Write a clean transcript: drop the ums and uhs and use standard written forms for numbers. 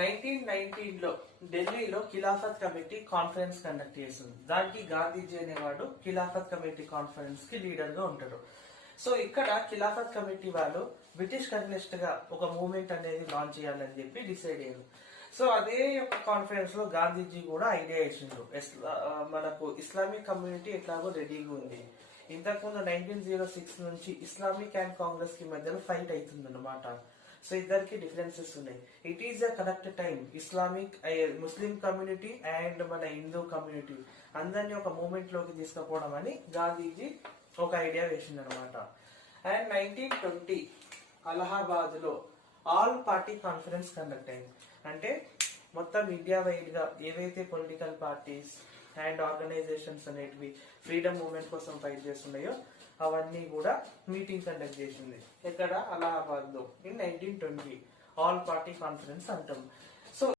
1919లో ఢిల్లీలో Khilafat committee conference conduct చేస్తుంది. దానికి గాంధీజీ అనేవాడు ఖిలాఫత్ కమిటీ కాన్ఫరెన్స్ కి లీడర్ గా ఉంటాడు. సో ఇక్కడ ఖిలాఫత్ కమిటీ వాళ్ళు బ్రిటిష్ కమ్యూనిస్ట్ గా ఒక మూవ్మెంట్ అనేది లాంచ్ చేయాలని చెప్పి డిసైడ్ అయ్యారు. సో అదే యొక్క కాన్ఫరెన్స్ లో గాంధీజీ కూడా ఐడియా ఇచ్చిండ్రు. మనకు ఇస్లామిక్ కమ్యూనిటీ ఎట్లాగో రెడీగా ఉంది. ఇంతకుముందు 1906 నుంచి ఇస్లామిక్ అండ్ కాంగ్రెస్ కి మధ్యలో ఫైట్ అవుతుంది అన్నమాట. సో ఇద్దరికి డిఫరెన్సెస్ ఉన్నాయి. It is a correct time Islamic Muslim community and మన హిందూ కమ్యూనిటీ అందరినీ ఒక మూమెంట్ లోకి తీసుకుపోవడం అని గాంధీజీ ఒక ఐడియా వేసింది అనమాట. అండ్ 1920 అలహాబాద్ లో ఆల్ పార్టీ కాన్ఫరెన్స్ కండక్ట్ అయింది. అంటే మొత్తం ఇండియా వైడ్ గా ఏవైతే పొలిటికల్ పార్టీస్ అండ్ ఆర్గనైజేషన్స్ అనేటివి ఫ్రీడమ్ మూవ్మెంట్ కోసం ఫైట్ చేస్తున్నాయో అవన్నీ కూడా మీటింగ్ కండక్ట్ చేసింది. ఎక్కడ? అలహాబాద్ లో ఇన్ 1920 ఆల్ పార్టీ కాన్ఫరెన్స్ అంటాం.